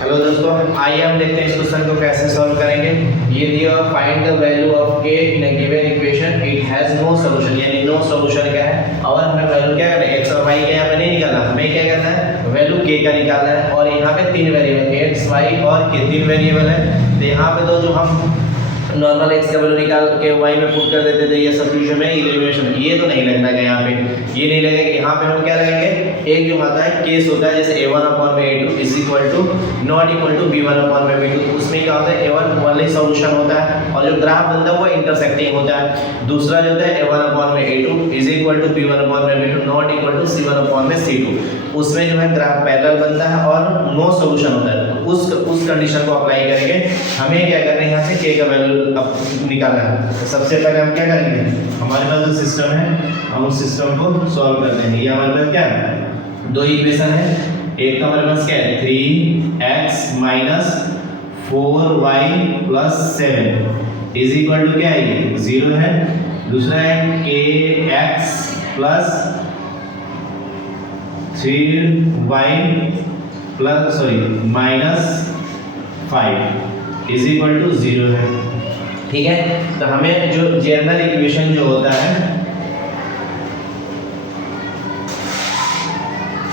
Hello दोस्तों, आइए हम देखते हैं इस क्वेश्चन को कैसे सॉल्व करेंगे। ये दिया find the value of k in a given equation, it has no solution, यानी नो सॉल्यूशन क्या है। और हमें वैल्यू क्या करना है, x और y का यहाँ पे नहीं निकालना, हमें क्या करना है, वैल्यू k का निकालना है। और यहाँ पे तीन वेरिएबल x y और k तीन वेरिएबल है। तो यहाँ पे तो जो हम नॉर्मल x का वैल्यू निकाल के y में पुट कर देते थे, ये सब्स्टिट्यूशन में इलिमिनेशन, ये तो नहीं लगना है यहाँ पे, ये नहीं लगेगा। यहाँ पे हम क्या लगाएंगे, एक जो आता है केस होता है जैसे a1/a2 is equal to not equal to b1/b2, उसमें क्या होता है a1 ओनली सॉल्यूशन होता है और जो ग्राफ बनता है वो इंटरसेक्टिंग होता है। दूसरा जो होता है a1/a2 is equal to b1/b2 not equal to c1/c2, उसमें जो है ग्राफ पैरेलल बनता है और नो सॉल्यूशन होता है। तो उस कंडीशन को अप्लाई करेंगे, हमें क्या करना है, यहाँ से k का वैल्यू निकालना है। तो सबसे पहले हम क्या करेंगे, हमारे पास जो सिस्टम है हम उस सिस्टम को सॉल्व कर देंगे। ये हमारे पास क्या है, दो इक्वेशन है। एक तो हमारे पास क्या है 3x minus 4y plus 7 is equal to क्या है, ये 0 है। दूसरा है kx plus 3y plus minus 5 is equal to 0 है। ठीक है, तो हमें जो जनरल इक्वेशन जो होता है,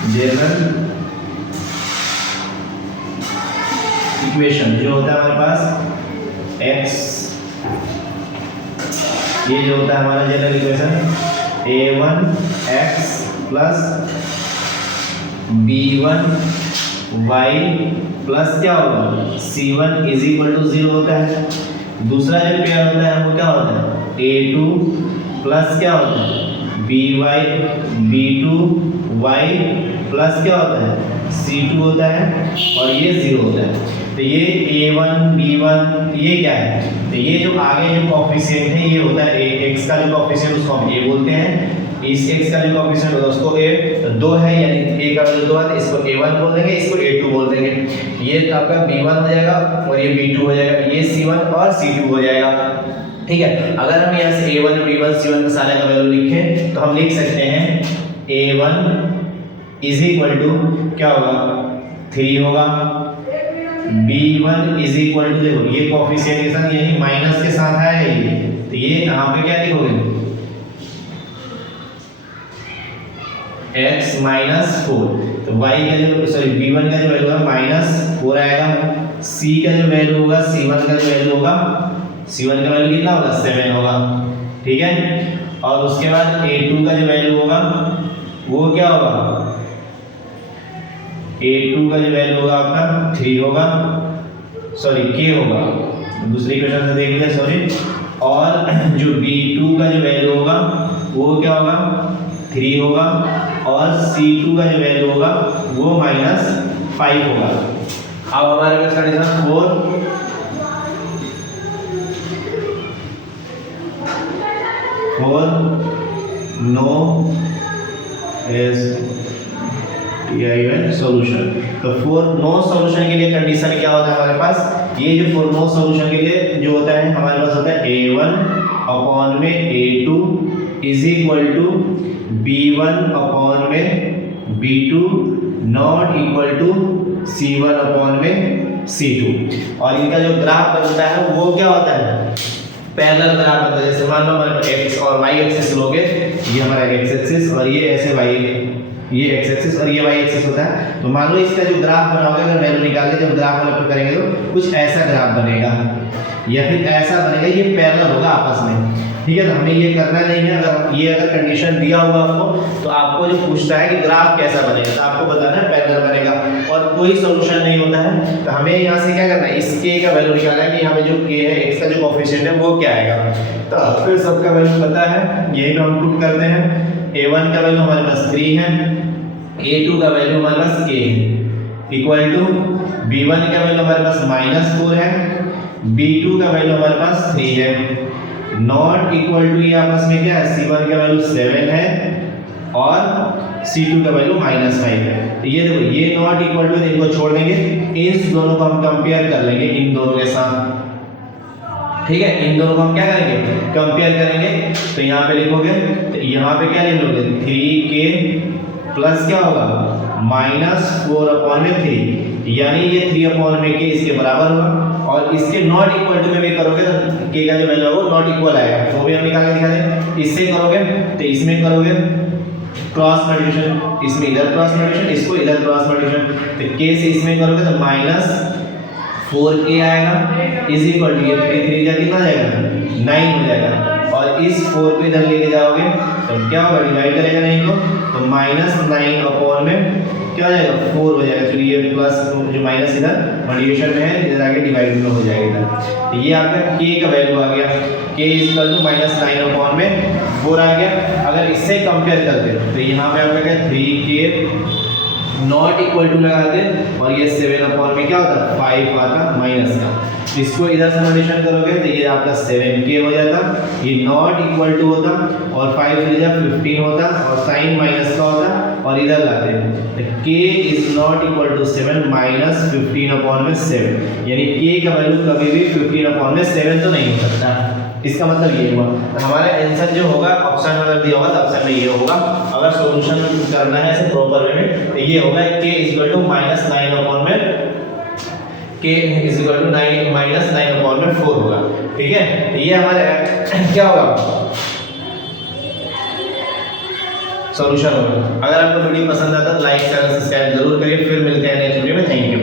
जनरल इक्वेशन जो होता है हमारे पास x, ये जो होता है हमारा general equation a1x plus b1y plus क्या होगा c1 इज इक्वल टू 0 होता है। दूसरा जो पेयर होता है वो क्या होता है a2 प्लस क्या होता है by b2y प्लस क्या होता है c2 होता है और ये 0 होता है। तो ये a1 b1 ये क्या है, तो ये जो आगे जो कोएफिशिएंट है ये होता है x का जो कोएफिशिएंट उसको हम a बोलते हैं, इस x का जो कोएफिशिएंट होता है उसको a 2 है, यानी a का वैल्यू 2 है, तो इसको a1 बोल देंगे, इसको a2 बोल देंगे। ये आपका b1 हो जाएगा और ये b2 हो जाएगा, ये c1 और c2 हो जाएगा। ठीक है, अगर हम यहाँ से a1 b1 c1 के सारे का वैल्यू लिखें तो हम लिख सकते हैं a1 इज इक्वल टू क्या होगा 3 होगा, b1 इज इक्वल टू, देखो ये कोएफिशिएंट के साथ यानी माइनस के साथ है ये, तो ये यहाँ पे क्या लिखोगे x माइनस 4, तो y का जो b1 का जो वैल्यू है माइनस 4 आएगा। c का जो वैल्यू होगा c1 का जो वैल्यू होगा, c1 का वैल्यू कितना होगा 7 होगा। ठीक है, और उसके बाद a2 का जो वैल्यू होगा वो क्या होगा, a2 का जो वैल्यू होगा आपका 3 होगा, k होगा, दूसरी क्वेश्चन से देख लिया और जो b2 का जो वैल्यू होगा वो क्या होगा 3 होगा और c2 का जो वैल्यू होगा वो -5 होगा। अब हमारे पास कंडीशन 4 नो इज सॉल्यूशन। तो 4 नो सॉल्यूशन के लिए कंडीशन क्या होता है हमारे पास, ये जो 4 नो सॉल्यूशन के लिए जो होता है हमारे पास होता है a1 में a2 is equal to b1 में b2 not equal to c1 में c2। और इनका जो ग्राफ बनता है वो क्या होता है पैरेलल ग्राफ बनता है। जैसे मान लो हमारे x और y एक्सिस लोगे, ये हमारा x एक्सिस और ये ऐसे y, ये x एक्सिस और ये y एक्सिस होता है। तो मान लो इसका जो ग्राफ बनाओगे, अगर वैल्यू निकाल के जब ग्राफ वाला करेंगे तो कुछ ऐसा ग्राफ बनेगा या फिर ऐसा बनेगा, ये पैरेलल होगा आपस में। ठीक है, तो हमें ये करना नहीं है। अगर कंडीशन दिया हुआ आपको तो आपको जो पूछता है कि ग्राफ कैसा बनेगा तो आपको बताना है पैरेलल बनेगा और कोई सॉल्यूशन नहीं होता है। तो हमें यहाँ से क्या करना है, इस k का वैल्यू निकालना है कि यहाँ पे जो k है x का जो कोएफिशिएंट है वो क्या आएगा। तो फिर सबका वैल्यू पता है, यही पे हम पुट करते हैं। a1 का वैल्यू हमारे पास 3 है, a2 का वैल्यू हमारे पास k है इक्वल टू b1 का वैल्यू हमारे पास -4 है, b2 का वैल्यू हमारे पास 3 है, नॉट इक्वल टू ये आपस में क्या है c1 का वैल्यू 7 है और c2 का वैल्यू -5 है। तो ये देखो ये नॉट इक्वल टू, इनको छोड़ देंगे, इन दोनों को हम कंपेयर कर लेंगे इन दोनों के साथ। ठीक है, इन दोनों को हम क्या करेंगे कंपेयर करेंगे। तो यहाँ पे लिखोगे, तो यहाँ पे क्या लिख लोगे 3k प्लस क्या होगा -4/3, यानी ये 3/k इसके बराबर होगा। और इसके नॉट इक्वल टू में भी करोगे तो k का जो वैल्यू होगा नॉट इक्वल आएगा, तो भी हम निकाल के दिखा दें। इससे करोगे तो इसमें करोगे क्रॉस मल्टीप्लिकेशन, इसमें इधर क्रॉस मल्टीप्लिकेशन, इसको इधर क्रॉस मल्टीप्लिकेशन, तो k से इसमें करोगे तो -4k आएगा इज इक्वल टू ये 3 जा कितना जाएगा 9 हो जाएगा। और इस 4 को इधर लेके जाओगे तो क्या होगा, डिवाइड करेगा 9 को तो -9 में क्या हो जाएगा 4 हो जाएगा, क्योंकि ये प्लस जो माइनस इधर मल्टीप्लिकेशन में है, इधर आके डिवाइड में हो जाएगा। तो ये आपका k का वैल्यू आ गया, k इक्वल टू -9 में 4 आ गया। अगर इससे कंपेयर करते हैं तो यहाँ पे आपका क्या 3k नॉट इक्वल टू लगाते और ये 7/में क्या होता 5 आता माइनस का, इसको इधर से मल्टीप्लिकेशन करोगे तो ये आपका 7k हो जाता, ये नॉट इक्वल टू होता और 5 से 15 होता और साइन माइनस का होता और इधर लाते हैं तो k is not equal to 7 -15/7, यानी k का वैल्यू कभी भी 15/7 तो नहीं हो सकता। इसका मतलब ये हुआ तो हमारा आंसर जो होगा ऑप्शन अगर दिया होगा तो ऑप्शन में ये होगा। अगर सॉल्यूशन करना है ऐसे प्रॉपर वे में तो ये होगा k इक्वल टू -9/4 होगा। ठीक है, तो ये हमारे क्या होगा सॉल्यूशन होगा। अगर आपको वीडियो पसंद आता है तो लाइक शेयर सब्सक्राइब जरूर करिए। फिर मिलते हैं नेक्स्ट वीडियो में। Thank you.